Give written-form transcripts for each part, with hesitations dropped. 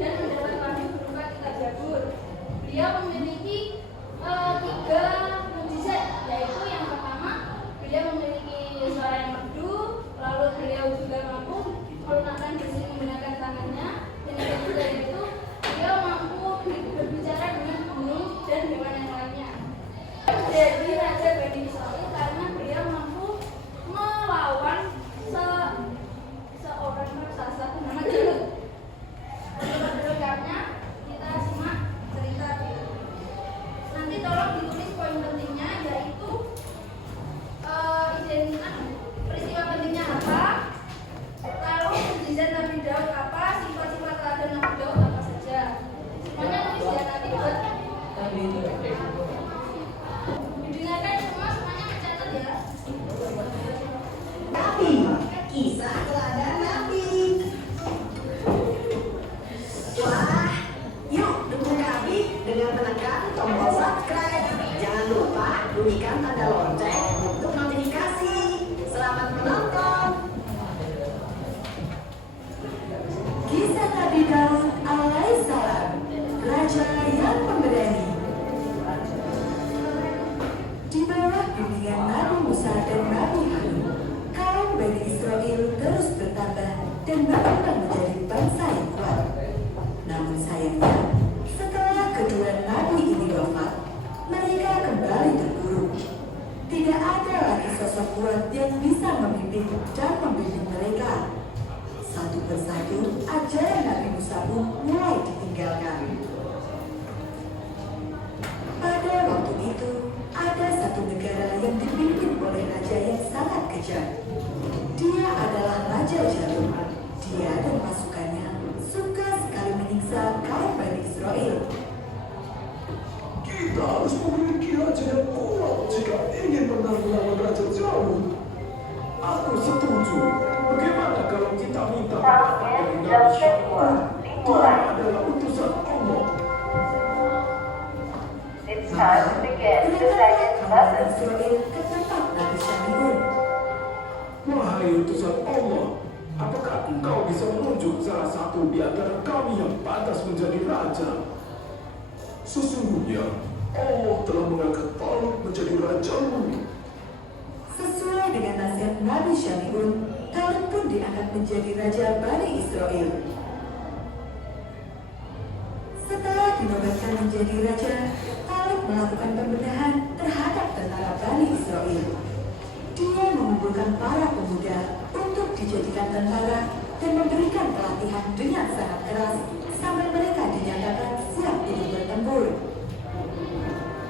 dan mendapat wahyu berupa kitab Zabur. Beliau memiliki tiga mukjizat, yaitu yang pertama beliau memiliki suara yang merdu, lalu beliau juga mampu melunakkan besi menggunakan tangannya, dan yang ketiga yaitu beliau mampu berbicara dengan gunung dan hewan yang lainnya. Menjadi raja Bani Israil karena beliau mampu melawan seorang raksasa bernama Jalut. Untuk lengkapnya kita simak cerita itu. Nanti tolong ditulis poin pentingnya, yaitu identitas peristiwa pentingnya apa, lalu mukjizat Nabi Daud apa, sifat-sifat teladan Nabi Daud apa saja. Semuanya tulis ya nanti buat didengarkan semua, semuanya mencatat ya. Nabi, kisah teladan Nabi. Wah, yuk dukung kami dengan menekan tombol subscribe. Jangan lupa bunyikan tanda lonceng untuk notifikasi. Selamat menonton. Kisah Nabi Daud alaihissalam, raja yang pemberani. Di bawah bimbingan Nabi Musa dan Nabi Harun, kaum Bani Israel terus bertambah dan berkembang menjadi bangsa yang kuat. Namun sayangnya, setelah kedua nabi ini wafat, mereka kembali terpuruk. Tidak ada lagi sosok kuat yang bisa memimpin dan membimbing mereka. Satu persatu, ajaran Nabi Musa pun mulai ditinggalkan. Pada waktu itu, ada satu negara yang dipimpin oleh raja yang sangat kejam. Dia adalah Raja Jalut. Dia dan pasukannya suka sekali menyiksa kaum Bani Israel. Kita harus memiliki raja yang kuat jika ingin menang melawan Raja Jalut. Aku setuju. Bagaimana kalau kita minta kepada Nabi Syaitan? Dia adalah utusan Allah. It's time to begin the second lesson. Israel ke tempat Nabi Syaitan. Wahai utusan Allah, apakah engkau bisa menunjuk salah satu di antara kami yang pantas menjadi raja? Sesungguhnya Allah telah mengangkat Talut menjadi rajamu. Sesuai dengan nasihat Nabi Syaitan, Talut pun diangkat menjadi raja Bani Israel. Setelah dinobatkan menjadi raja, Talut melakukan pembenahan terhadap tentara Bani Israel. Dia mengumpulkan para pemuda untuk dijadikan tentara dan memberikan pelatihan dengan sangat keras sampai mereka dinyatakan siap untuk bertempur.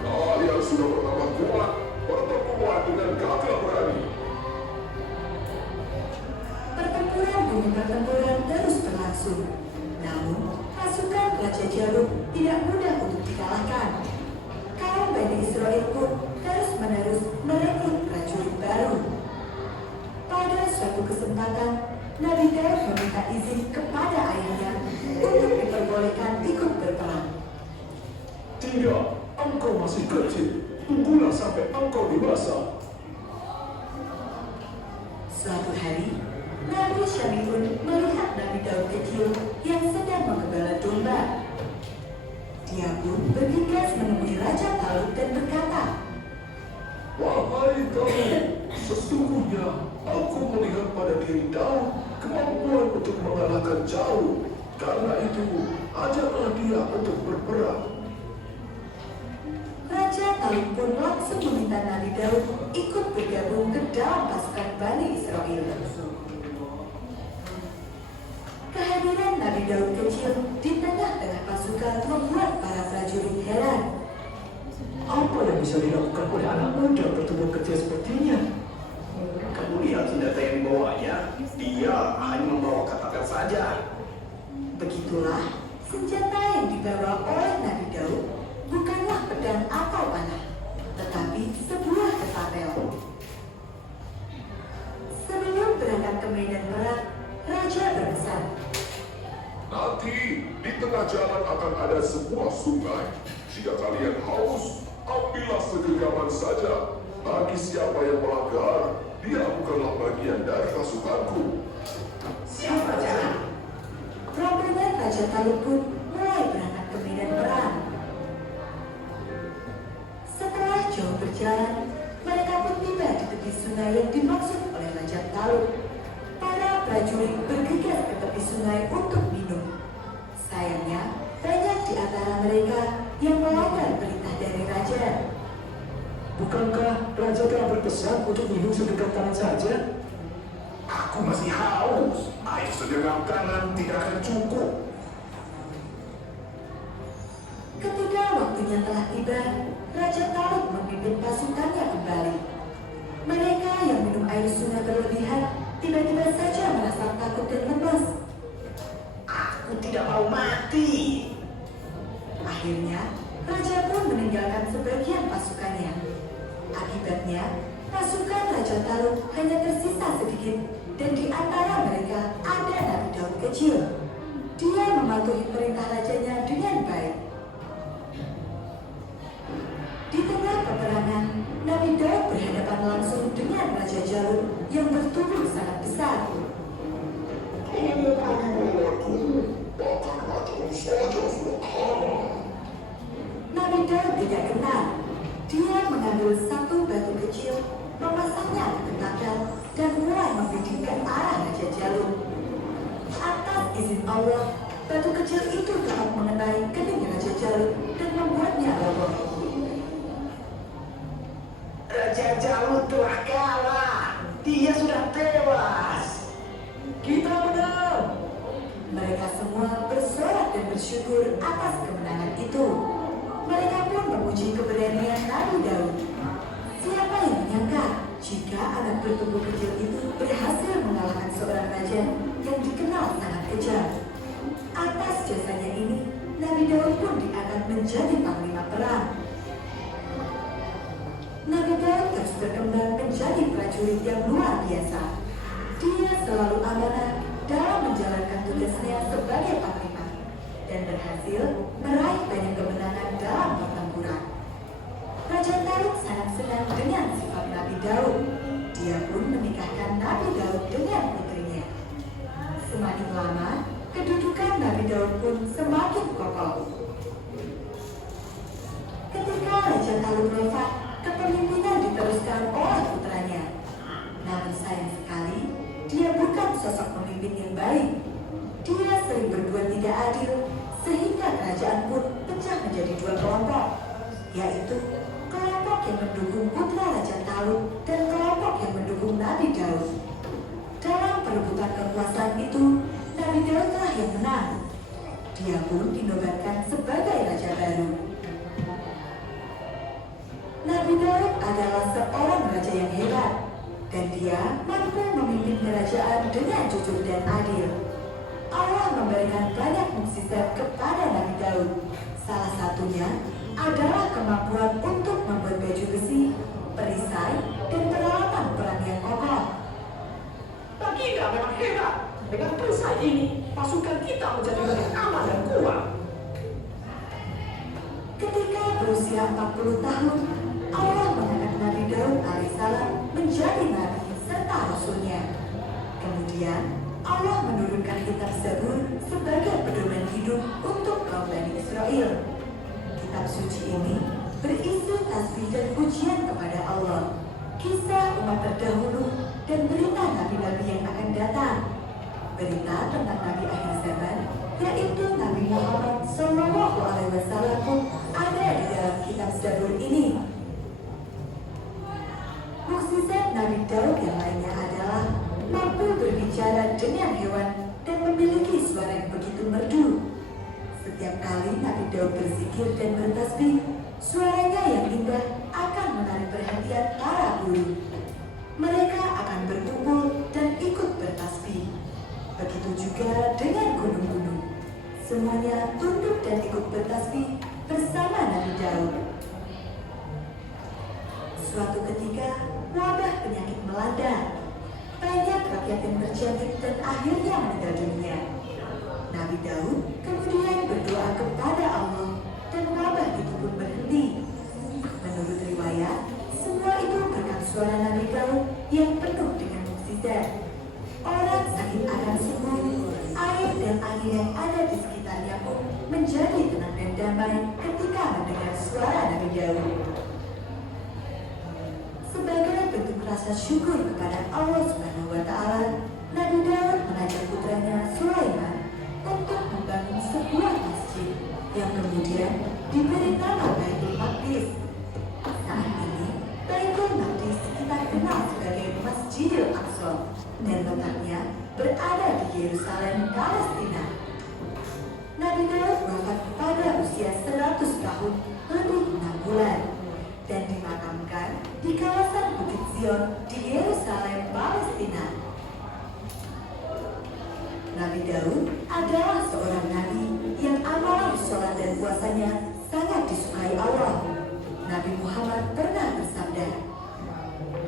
Kalian sudah bertambah kuat, bertempuran dengan gagah berani. Pertempuran demi pertempuran terus berlangsung. Namun, pasukan Raja Jalut tidak mudah untuk dikalahkan. Kaum Bani Israel pun terus-menerus merekrut prajurit baru. Pada suatu kesempatan, Nabi Daud meminta izin kepada ayahnya untuk diperbolehkan ikut berperang. Tidak, engkau masih kecil. Tunggulah sampai engkau dewasa. Suatu hari, Nabi Syaitan melihat Nabi Daud kecil yang sedang menggembala domba. Dia pun bergegas menemui Raja Talut dan berkata, Wahai Daud, sesungguhnya aku melihat pada diri Daud kemampuan untuk mengalahkan Jalut. Karena itu, ajaklah dia untuk berperang. Raja Talut pun langsung meminta Nabi Daud ikut bergabung ke dalam pasukan Bani Israel. Kehadiran Nabi Daud kecil di tengah-tengah pasukan membuat para prajurit heran. Apa yang bisa dilakukan oleh anak muda bertubuh kecil sepertinya? Kamu lihat senjata yang dibawanya? Dia hanya membawa katapel saja. Begitulah, senjata yang dibawa oleh Nabi Daud bukanlah pedang atau panah, tetapi sebuah ketapel. Sebelum berangkat ke medan perang, Raja berpesan, Nanti di tengah jalan akan ada sebuah sungai. Jika kalian haus, ambillah segenggaman saja. Bagi siapa yang melanggar, dia bukanlah bagian dari pasukanku. siapa Raja? Rombongan Raja Talut pun mulai berangkat ke medan perang. Setelah jauh berjalan, mereka pun tiba di tepi sungai yang dimaksud oleh Raja Talut. Para prajurit bergegas ke tepi sungai untuk minum. Sayangnya, banyak di antara mereka yang melanggar perintah dari raja. Bukankah Raja telah berpesan untuk minum sedekat tangan saja? Aku masih haus. Air segenggam tangan tidak akan cukup. Ketika waktunya telah tiba, Raja Talut memimpin pasukannya kembali. Mereka yang minum air sungai berlebihan tiba-tiba saja merasa takut dan lemas. Aku tidak mau mati. Akhirnya, Raja pun meninggalkan sebagian pasukannya. Akibatnya, pasukan Raja Talut hanya tersisa sedikit, dan di antara mereka ada Nabi Daud kecil. Dia mematuhi perintah rajanya dengan baik. Di tengah peperangan, Nabi Daud berhadapan langsung dengan Raja Jalut yang bertubuh sangat besar. Nabi Daud tidak kenal. Dia mengambil satu batu kecil, memasangnya ke tentakel, dan mulai membidik ke arah Raja Jalut. Atas izin Allah, batu kecil itu tepat mengenai kening Raja Jalut dan membuatnya roboh. Raja Jalut telah kalah. Dia sudah tewas. Kita menang. Mereka semua bersorak dan bersyukur atas kemenangan itu. Mereka pun memuji keberanian Nabi Daud. Siapa yang menyangka jika anak bertubuh kecil itu berhasil mengalahkan seorang raja yang dikenal sangat kejam. Atas jasanya ini, Nabi Daud pun diangkat menjadi panglima perang. Nabi Daud terus berkembang menjadi prajurit yang luar biasa. Dia selalu amanah dalam menjalankan tugasnya sebagai panglima dan berhasil meraih banyak kemenangan dalam pertempuran. Raja Talut sangat senang dengan sifat Nabi Daud. Dia pun menikahkan Nabi Daud dengan putrinya. Semakin lama, kedudukan Nabi Daud pun semakin kokoh. Ketika Raja Talut wafat, kepemimpinan diteruskan oleh putranya. Namun sayang sekali, dia bukan sosok pemimpin yang baik. Dia sering berbuat tidak adil, sehingga kerajaan pun pecah menjadi dua kelompok, yaitu kelompok yang mendukung putra Raja Talut dan kelompok yang mendukung Nabi Daud. Dalam perebutan kekuasaan itu, Nabi Daudlah yang menang. Dia pun dinobatkan sebagai raja baru. Nabi Daud adalah seorang raja yang hebat, dan dia mampu memimpin kerajaan dengan jujur dan adil. Allah memberikan banyak mukjizat kepada Nabi Daud. Salah satunya adalah kemampuan untuk membuat baju besi, perisai, dan peralatan perang yang kokoh. Baginda memang hebat. Dengan perisai ini, pasukan kita menjadi lebih aman dan kuat. Ketika berusia 40 tahun, Allah mengangkat Nabi Daud alaihissalam menjadi nabi serta rasulnya. Kemudian Allah menurunkan kitab Zabur sebagai pedoman hidup untuk kaum Bani Israel. Kitab suci ini berisi tasbih dan pujian kepada Allah, kisah umat terdahulu, dan berita nabi-nabi yang akan datang. Berita tentang Nabi akhir zaman, yaitu Nabi Muhammad SAW pun ada di dalam kitab Zabur ini. Mukjizat Nabi Daud yang lainnya adalah mampu berbicara dengan hewan dan memiliki suara yang begitu merdu. Setiap kali Nabi Daud berzikir dan bertasbih, suaranya yang indah akan menarik perhatian para guru. Mereka akan berkumpul dan ikut bertasbih. Begitu juga dengan gunung-gunung. Semuanya tunduk dan ikut bertasbih bersama Nabi Daud. Suatu ketika, wabah penyakit melanda. Banyak rakyat yang terjangkit dan akhirnya meninggal dunia. Nabi Daud kemudian berdoa kepada Allah dan wabah itu pun berhenti. Menurut riwayat, semua itu berkat suara Nabi Daud yang penuh dengan mukjizat. Orang sakit akan sembuh, air dan angin orang-orang yang ada di sekitarnya pun menjadi tenang dan damai ketika mendengar suara Nabi Daud. Sebagai bentuk rasa syukur kepada Allah Subhanahu wa Ta'ala, Nabi Daud mengajak putranya Sulaiman untuk membangun sebuah masjid yang kemudian diberi nama Baitul Maqdis. Saat ini, Baitul Maqdis kita kenal sebagai Masjidil Aqsa dan letaknya berada di Yerusalem, Palestina. Nabi Daud wafat pada usia 100 tahun lebih 6 bulan dan dimakamkan di kawasan Bukit Zion di Yerusalem, Palestina. Nabi Daud adalah seorang nabi yang amalan sholat dan puasanya sangat disukai Allah. Nabi Muhammad pernah bersabda,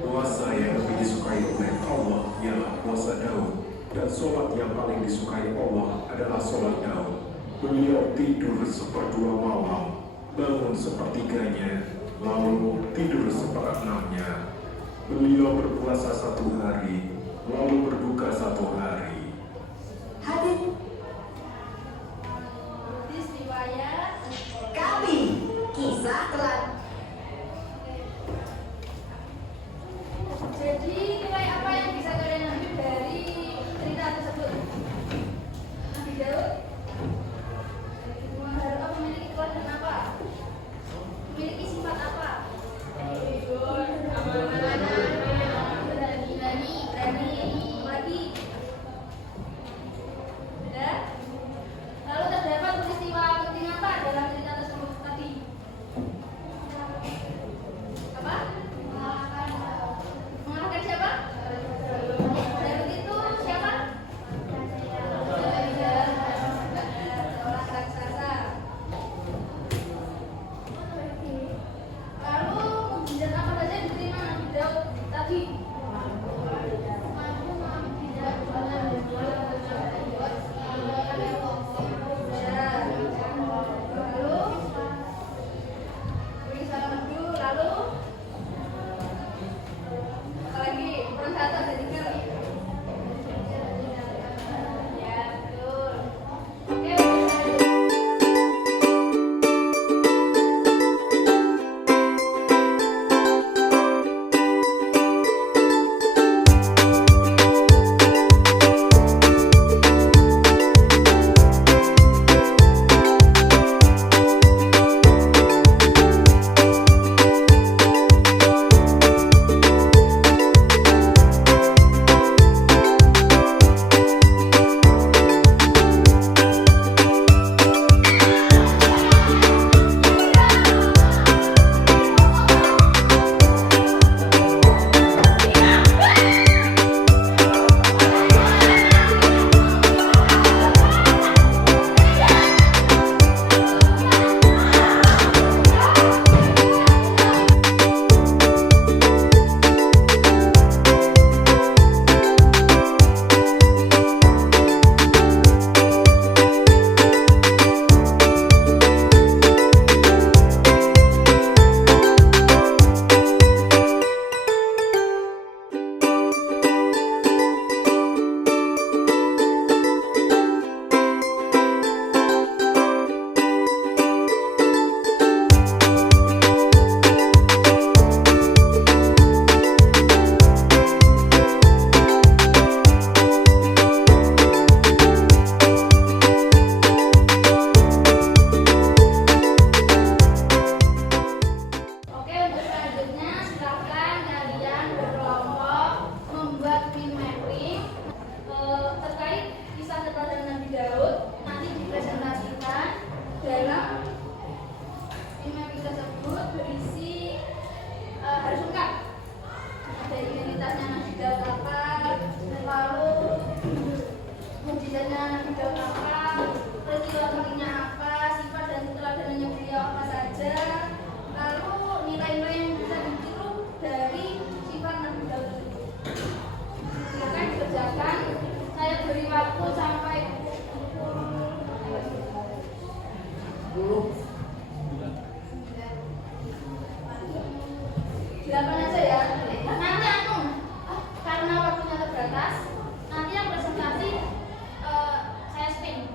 Puasa yang lebih disukai oleh Allah ialah puasa Daud, dan sholat yang paling disukai Allah adalah sholat Daud. Beliau tidur seperdua malam, bangun sepertiganya, lalu tidur seperenamnya. Beliau berpuasa 1 hari, lalu berbuka 1 hari. hadis Hadis riwayat kami kisah telah. Jadi nilai apa yang bisa kalian ambil dari cerita tersebut? Nabi Daud memiliki kelebihan apa? Memiliki sifat apa? Berani. Lagi. Ya. Lalu terdapat peristiwa penting apa dalam cerita tersebut tadi? Apa? Mengalahkan siapa? Daud itu siapa? Seorang raksasa. Lalu mukjizat apa saja yang diterima Nabi Daud tadi? Lalu apa lagi? Kurang 1 ada 3. Ya, betul. Oke. Oke, untuk selanjutnya silakan kalian berkelompok membuat mind mapping terkait kisah teladan Nabi Daud. Nanti dipresentasikan dalam mind mapping tersebut berisi harus lengkap. Ada identitasnya Nabi Daud apa, lalu mukjizatnya Nabi Daud apa, peristiwa pentingnya apa, sifat dan teladannya beliau apa saja. Lalu nilai-nilai yang bisa ditiru dari sifat Nabi Daud tersebut. Silakan dikerjakan. Saya beri waktu sampai pukul 8 aja ya. Nanti karena waktunya terbatas, nanti yang presentasi saya spin.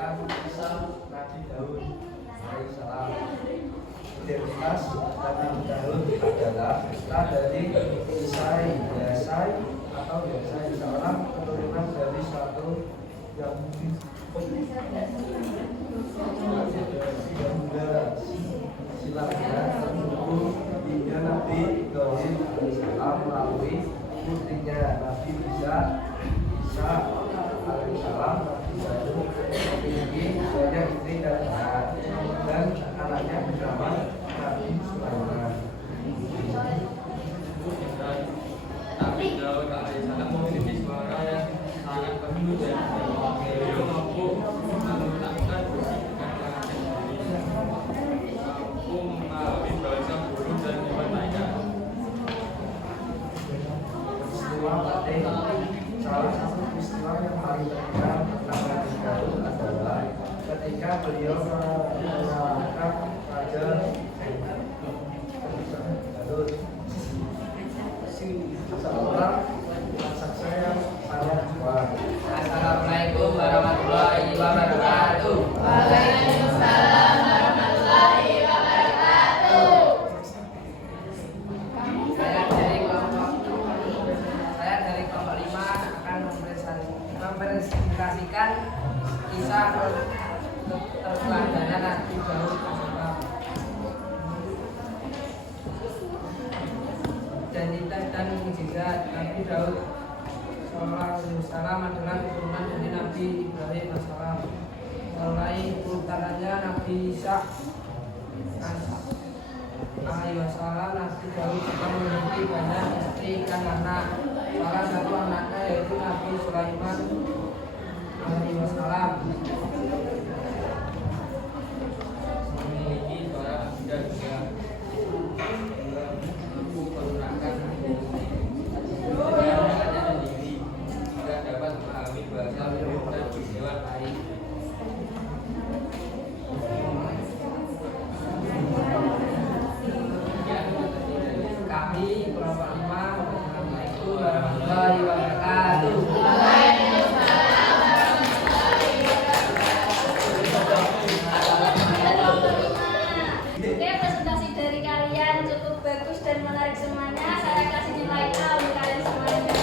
menyampaikan kisah Nabi Daud alaihissalam. Identitas Nabi Daud adalah kisah dari Yesai atau Yesai, seorang keturunan dari satu Yahudi silangnya terhubung hingga Nabi Ibrahim alaihissalam melalui putrinya Nabi Isa alaihissalam. Nabi Daud memiliki banyak istri dan anak, dan anaknya bernama Nabi Sulaiman. Nabi Daud alaihissalam memiliki suara yang sangat merdu dan beliau mampu menggunakan musik dengan sendiri, mampu memahami bahasa burung dan hewan lainnya. Peristiwa penting, salah satu peristiwa yang paling terkenal tentang Nabi Daud adalah ketika beliau mengalahkan Raja Daud, seorang raksasa yang sangat kuat. Assalamualaikum warahmatullahi wabarakatuh. Waalaikumsalam warahmatullahi wabarakatuh. Saya dari kelompok 5 akan mempresentasikan kisah keteladanan Nabi Daud alaihissalam. Identitas dan mukjizat Nabi Daud alaihissalam adalah keturunan dari Nabi Ibrahim alaihissalam. Mulai keturunannya Nabi Isa alaihissalam, Nabi Daud juga memiliki banyak istri dan anak. Salah satu anaknya yaitu Nabi Sulaiman alaihissalam. Memiliki suara dan juga mampu menggunakan musik dengan anaknya sendiri, juga dapat memahami bahasa burung dan hewan lain. Kami kelompok 5, Assalamualaikum warahmatullahi wabarakatuh. Oke, presentasi dari kalian cukup bagus dan menarik semuanya. Saya kasih nilai A untuk kalian semuanya.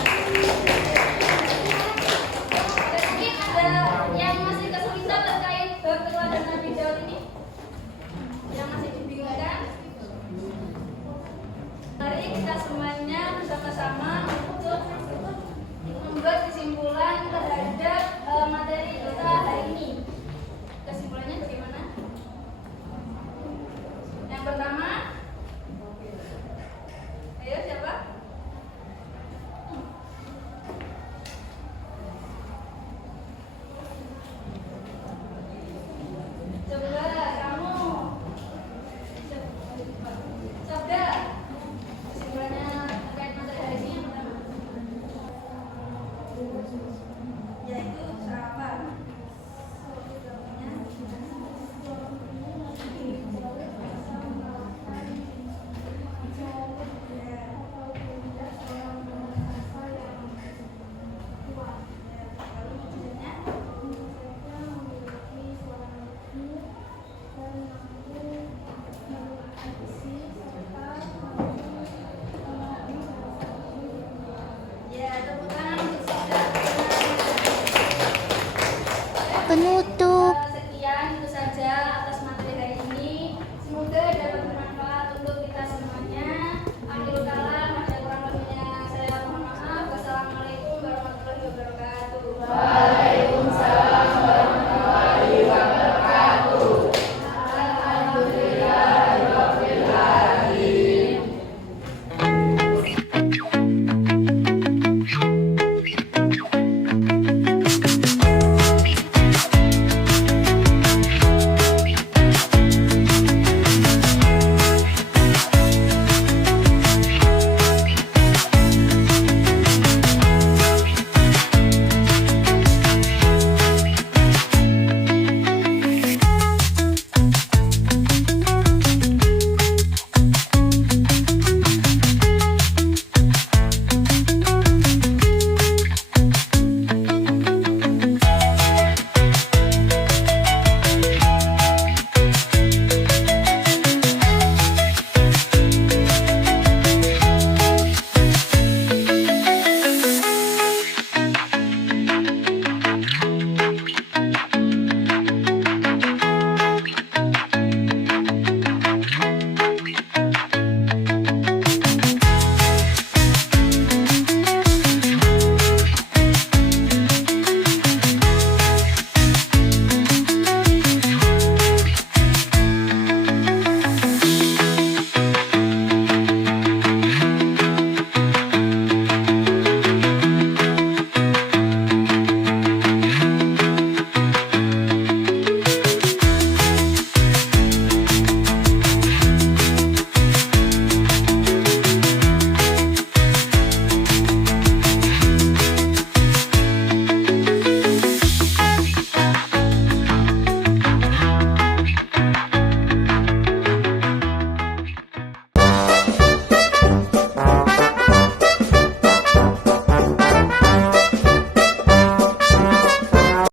Dan mungkin ada yang masih kesulitan terkait bab keteladanan Nabi Daud ini, yang masih dibingungkan. Mari kita semuanya bersama-sama untuk membuat kesimpulan terhadap materi kita hari ini. Kesimpulannya bagaimana? Yang pertama, ayo siapa? Coba kamu. Sabda. Kesimpulannya terkait materi hari ini yang pertama, yaitu apa? Ya, tepuk tangan untuk Sabda. Penutup.